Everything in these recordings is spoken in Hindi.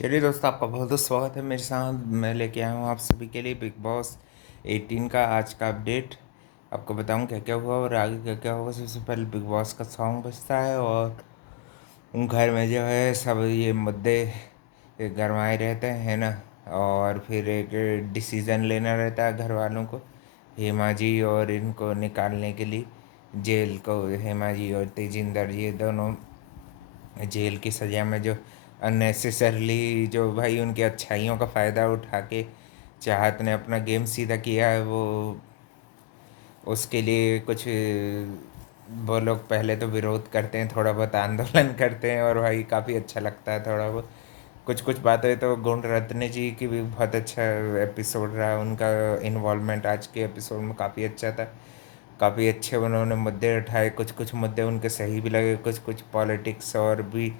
चलिए दोस्तों, आपका बहुत बहुत स्वागत है मेरे साथ। मैं लेके आया हूँ आप सभी के लिए बिग बॉस 18 का आज का अपडेट। आपको बताऊँ क्या क्या हुआ और आगे क्या क्या होगा। सबसे पहले बिग बॉस का सॉन्ग बजता है और घर में जो है सब ये मुद्दे गरमाए रहते हैं ना। और फिर एक डिसीज़न लेना रहता है घर वालों को, हेमा जी और इनको निकालने के लिए जेल को। हेमा जी और तेजिंदर ये दोनों जेल की सज़ा में जो अननेसेसरली जो भाई उनकी अच्छाइयों का फ़ायदा उठा के चाहत ने अपना गेम सीधा किया है, वो उसके लिए कुछ वो लोग पहले तो विरोध करते हैं, थोड़ा बहुत आंदोलन करते हैं और भाई काफ़ी अच्छा लगता है थोड़ा बहुत। कुछ कुछ बातें तो गुण रत्न जी की भी बहुत अच्छा एपिसोड रहा, उनका इन्वॉल्वमेंट आज के एपिसोड में काफ़ी अच्छा था। काफ़ी अच्छे उन्होंने मुद्दे उठाए, कुछ कुछ मुद्दे उनके सही भी लगे, कुछ कुछ पॉलिटिक्स और भी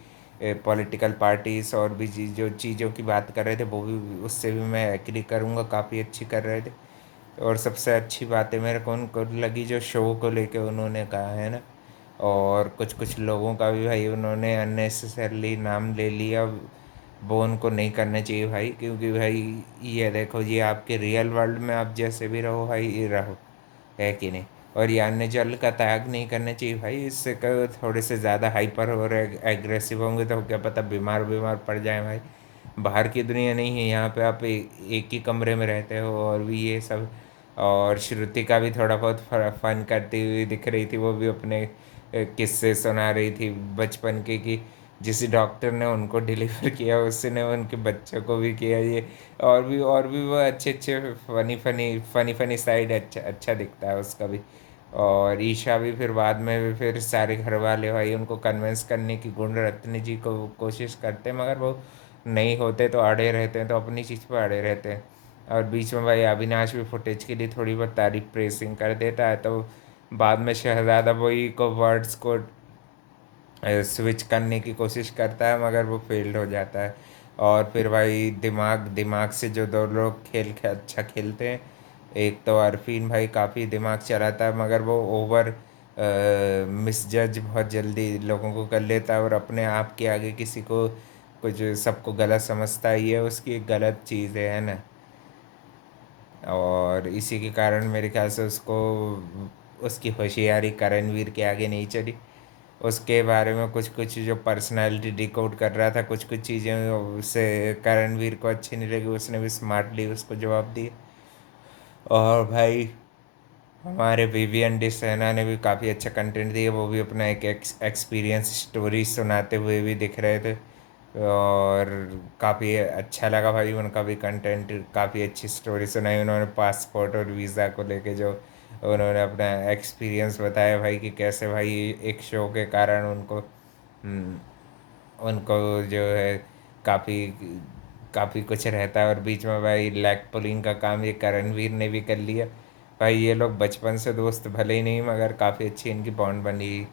पॉलिटिकल पार्टीज और भी जो चीज़ों की बात कर रहे थे वो भी, उससे भी मैं एग्री करूँगा, काफ़ी अच्छी कर रहे थे। और सबसे अच्छी बात है मेरे को उनको लगी जो शो को लेके उन्होंने कहा है ना। और कुछ कुछ लोगों का भी भाई उन्होंने अननेसेसरली नाम ले लिया, वो उनको नहीं करना चाहिए भाई, क्योंकि भाई ये देखो, ये आपके रियल वर्ल्ड में आप जैसे भी रहो भाई, ये रहो, है कि नहीं। और ये अन्य जल का त्याग नहीं करना चाहिए भाई, इससे कहो थोड़े से ज़्यादा हाइपर और एग्रेसिव होंगे तो क्या पता बीमार बीमार पड़ जाए भाई। बाहर की दुनिया नहीं है, यहाँ पे आप एक ही कमरे में रहते हो और भी ये सब। और श्रुति का भी थोड़ा बहुत फन करती हुई दिख रही थी, वो भी अपने किस्से सुना रही थी बचपन के, कि जिस डॉक्टर ने उनको डिलीवर किया उसने उनके बच्चों को भी किया ये। और भी वो अच्छे अच्छे फनी साइड अच्छा अच्छा दिखता है उसका भी। और ईशा भी फिर बाद में भी फिर सारे घर वाले भाई उनको कन्विंस करने की गुण रत्न जी को कोशिश करते हैं, मगर वो नहीं होते, तो अड़े रहते हैं, तो अपनी चीज़ पर अड़े रहते हैं। और बीच में भाई अविनाश भी फुटेज के लिए थोड़ी बहुत तारीफ प्रेसिंग कर देता है, तो बाद में शहजादा वही को वर्ड्स को स्विच करने की कोशिश करता है, मगर वो फेल्ड हो जाता है। और फिर भाई दिमाग दिमाग से जो दो लोग अच्छा खेलते हैं, एक तो अरफीन भाई काफ़ी दिमाग चलाता है, मगर वो ओवर मिसजज बहुत जल्दी लोगों को कर लेता है और अपने आप के आगे किसी को कुछ सबको गलत समझता है, ये उसकी एक गलत चीज़ है ना। और इसी के कारण मेरे ख्याल से उसको उसकी होशियारी करणवीर के आगे नहीं चली। उसके बारे में कुछ कुछ जो पर्सनालिटी डिकोड कर रहा था, कुछ कुछ चीज़ें उससे करणवीर को अच्छी नहीं लगी, उसने भी स्मार्टली उसको जवाब दिया। और भाई हमारे विवियन डी सेना ने भी काफ़ी अच्छा कंटेंट दिया, वो भी अपना एक एक्सपीरियंस स्टोरी सुनाते हुए भी दिख रहे थे। और काफ़ी अच्छा लगा भाई, उनका भी कंटेंट, काफ़ी अच्छी स्टोरी सुनाई उन्होंने पासपोर्ट और वीज़ा को लेके, जो उन्होंने अपना एक्सपीरियंस बताया भाई कि कैसे भाई एक शो के कारण हम्म, उनको जो है काफ़ी काफ़ी कुछ रहता है। और बीच में भाई लेग पुलिंग का काम ये करणवीर ने भी कर लिया। भाई ये लोग बचपन से दोस्त भले ही नहीं, मगर काफ़ी अच्छी इनकी बॉन्ड बनी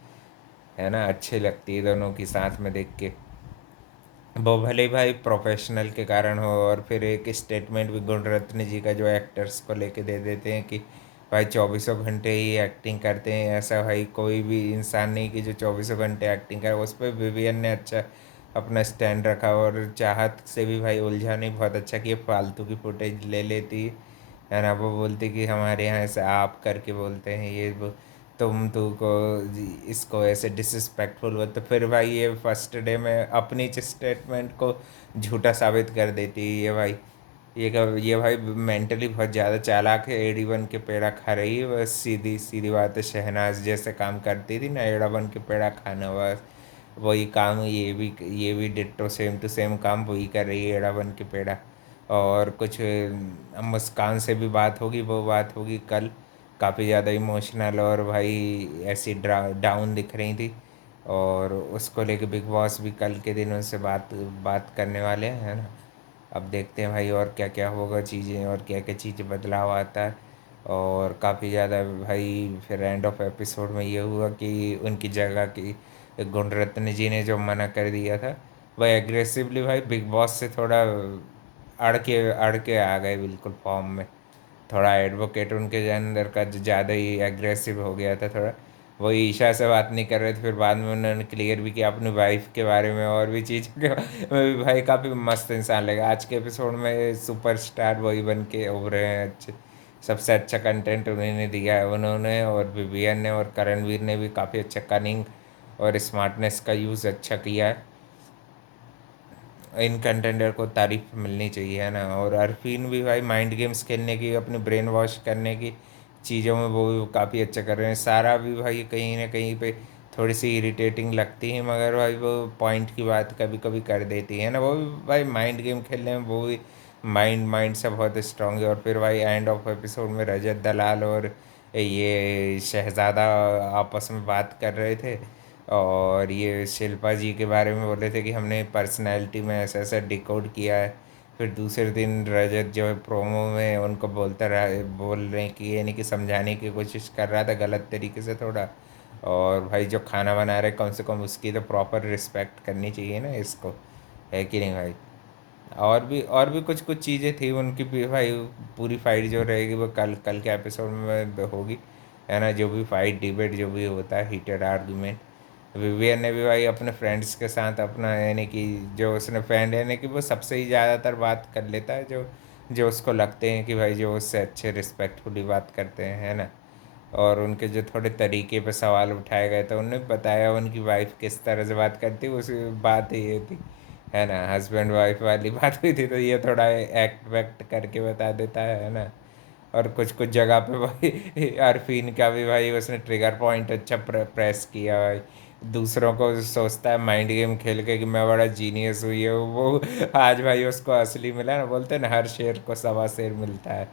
है ना, अच्छी लगती है दोनों की साथ में देख के। वो भले ही भाई प्रोफेशनल के कारण हो, और फिर एक स्टेटमेंट भी गुणरत्न जी का जो एक्टर्स को लेके दे देते हैं कि भाई 2400 घंटे ही एक्टिंग करते हैं, ऐसा भाई कोई भी इंसान नहीं कि जो 2400 घंटे एक्टिंग करे। उस पर विवियन ने अच्छा अपना स्टैंड रखा, और चाहत से भी भाई उलझा नहीं, बहुत अच्छा कि फालतू की फुटेज ले लेती है ना। वो बोलती कि हमारे यहाँ ऐसे आप करके बोलते हैं, ये वो तुम तू को इसको ऐसे डिसरिस्पेक्टफुल हो, तो फिर भाई ये फर्स्ट डे में अपनी स्टेटमेंट को झूठा साबित कर देती है ये भाई। ये भाई मेंटली बहुत ज़्यादा चालाक है, एड़ी बन के पेड़ा खा रही है बस, सीधी सीधी बात है। शहनाज जैसे काम करती थी ना, एड़ा बन के पेड़ा खाना, बस वही काम ये भी डिट्टो सेम टू सेम काम वही कर रही है, एड़ा बन के पेड़ा। और कुछ मुस्कान से भी बात होगी, वो बात होगी कल, काफ़ी ज़्यादा इमोशनल और भाई ऐसी डाउन दिख रही थी। और उसको लेके बिग बॉस भी कल के दिन उनसे बात बात करने वाले हैं, है ना। अब देखते हैं भाई और क्या क्या होगा चीज़ें, और क्या क्या चीज़ें बदलाव आता है। और काफ़ी ज़्यादा भाई फिर एंड ऑफ एपिसोड में ये हुआ कि उनकी जगह की गुणरत्न जी ने जो मना कर दिया था, वह एग्रेसिवली भाई बिग बॉस से थोड़ा अड़ के आ गए बिल्कुल फॉर्म में। थोड़ा एडवोकेट उनके अंदर का जो ज़्यादा ही एग्रेसिव हो गया था थोड़ा। वही ईशा से बात नहीं कर रहे थे, फिर बाद में उन्होंने क्लियर भी किया अपनी वाइफ के बारे में और भी चीज़ों के बारे में भी। भाई काफ़ी मस्त इंसान लगा आज के एपिसोड में, सुपरस्टार वही बन के उभरे हैं। अच्छे, सबसे अच्छा कंटेंट उन्हीं ने दिया है, उन्होंने और विवियन ने और करणवीर ने भी काफ़ी अच्छा कनिंग और स्मार्टनेस का यूज़ अच्छा किया है। इन कंटेंडर को तारीफ मिलनी चाहिए, है ना। और अरफीन भी भाई माइंड गेम्स खेलने की, अपने ब्रेन वॉश करने की चीज़ों में वो भी काफ़ी अच्छा कर रहे हैं। सारा भी भाई कहीं ना कहीं पे थोड़ी सी इरिटेटिंग लगती है, मगर भाई वो पॉइंट की बात कभी कभी कर देती है ना। वो भी भाई माइंड गेम खेलने में वो भी माइंड माइंड से बहुत स्ट्रांग है। और फिर भाई एंड ऑफ एपिसोड में रजत दलाल और ये शहज़ादा आपस में बात कर रहे थे, और ये शिल्पा जी के बारे में बोले थे कि हमने पर्सनैलिटी में ऐसा ऐसा डिकोड किया है। फिर दूसरे दिन रजत जो है प्रोमो में उनको बोलता रहा, बोल रहे हैं कि यानी कि समझाने की कोशिश कर रहा था गलत तरीके से थोड़ा। और भाई जो खाना बना रहे कम से कम उसकी तो प्रॉपर रिस्पेक्ट करनी चाहिए ना इसको, है कि नहीं भाई। और भी कुछ कुछ चीज़ें थी उनकी भी भाई। पूरी फाइट जो रहेगी वो कल कल के एपिसोड में होगी, है ना। जो भी फाइट डिबेट जो भी होता है, हीटेड आर्गूमेंट, विवियन ने भी भाई अपने फ्रेंड्स के साथ अपना यानी कि जो उसने फ्रेंड यानी कि वो सबसे ही ज़्यादातर बात कर लेता है, जो जो उसको लगते हैं कि भाई जो उससे अच्छे रिस्पेक्टफुली बात करते हैं, है ना। और उनके जो थोड़े तरीके पे सवाल उठाए गए थे, उन्होंने बताया उनकी वाइफ किस तरह से बात करती है, उसी बात ही ये थी, है ना। हस्बैंड वाइफ वाली बात हुई थी, तो ये थोड़ा एक्ट वैक्ट करके बता देता है ना। और कुछ कुछ जगह पे भाई अरफीन का भी भाई उसने ट्रिगर पॉइंट अच्छा प्रेस किया भाई। दूसरों को सोचता है माइंड गेम खेल के कि मैं बड़ा जीनियस हुई है वो, आज भाई उसको असली मिला ना। बोलते हैं ना हर शेर को सवा शेर मिलता है।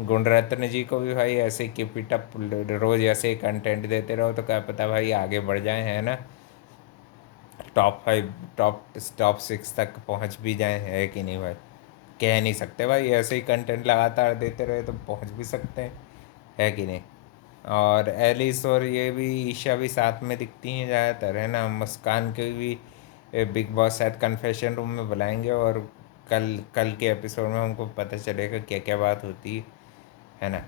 गुणरत्न जी को भी भाई ऐसे कीप इट अप, रोज ऐसे ही कंटेंट देते रहो तो क्या पता भाई आगे बढ़ जाए, है ना। टॉप 5, टॉप 6 तक पहुंच भी जाए, है कि नहीं भाई। कह नहीं सकते भाई, ऐसे ही कंटेंट लगातार देते रहे तो पहुंच भी सकते हैं, है कि नहीं। और एलिस और ये भी ईशा भी साथ में दिखती हैं ज़्यादातर, है ना। मुस्कान के भी बिग बॉस शायद कन्फेशन रूम में बुलाएंगे, और कल कल के एपिसोड में हमको पता चलेगा क्या क्या बात होती है ना।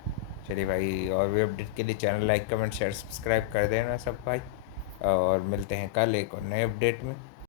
चलिए भाई, और भी अपडेट के लिए channel like comment share subscribe कर देना सब भाई। और मिलते हैं कल एक और नए अपडेट में।